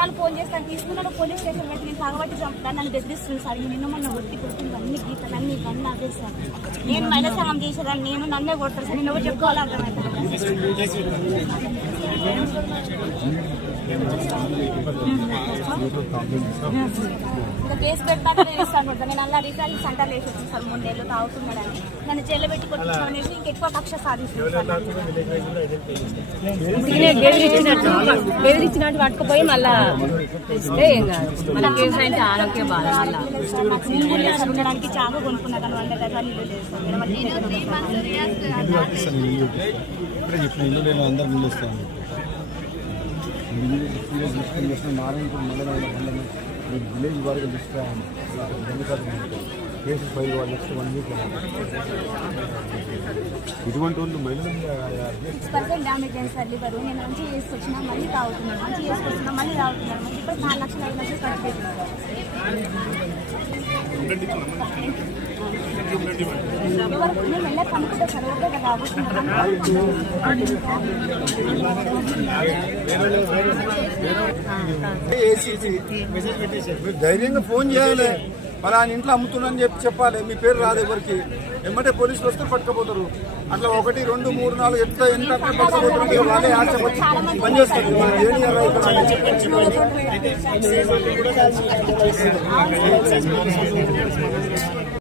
సార్లు ఫోన్ చేస్తాను, తీసుకున్నాడు పోలీస్ స్టేషన్ పెట్టి నేను తాగబట్టి చంపుతాను, నన్ను బెదిరిస్తుంది సార్. నిన్న మొన్న ఒట్టి కొడుతుంది, అన్ని గీతలు అన్ని ఇవన్నీ అదే సార్. నేను మహిళా సంఘం చేసేదాన్ని, నేను నన్నే కొడతాను సార్. నేను ఎవరు చెప్పుకోవాలి అర్థమవుతుంది. ఇంకా కేసు పెడతాక ఇస్తాను. నేను అలా రీసార్లు సెంటర్లు వేసి వచ్చాను సార్. 3 నెలలు తాగుతున్నాడని నన్ను జైల్లో పెట్టి కొట్టించామనేసి ఇంకెక్కువ కక్ష సాధిస్తున్నాను. బెదిరించినట్టు పట్టుకుపోయి మళ్ళా ఇస్తే ఏం కాదు. మన కేసు అయితే ఆరోగ్య బాధ ఉండడానికి చాలా కొనుక్కున్నా కానీ 100 గజాలు ఇల్లు లేదు సార్. నారాయణపూర్ మండలం విలేజ్ వరకు తీసుకురావాలి. కేసు ఫైల్ వాళ్ళు నెక్స్ట్ 1 వీక్ ఇటువంటి వాళ్ళు మహిళలు 6% డ్యామేజ్ అయింది సార్ లివర్. నేను మంచి చేసుకొచ్చినా మళ్ళీ తాగుతున్నాను, మంచి చేసుకొచ్చినా మళ్ళీ తాగుతున్నాను. మంచి ఇప్పుడు 4 లక్షలు 5 లక్షలు ఖర్చు పెట్టినాను. నేను వెళ్ళా కనుక్కుంటా సార్. ఓకే కదా ధైర్యంగా ఫోన్ చేయాలి. పలానా ఇంట్లో అమ్ముతున్నాను చెప్పాలి. మీ పేరు రాదు ఎవరికి. ఏమంటే పోలీసులు వస్తే పట్టుకపోతారు. అట్లా 1, 2, 3, 4 ఎంత పట్టుకపోతారు. వాళ్ళే ఆశపడి పనిచేస్తారు.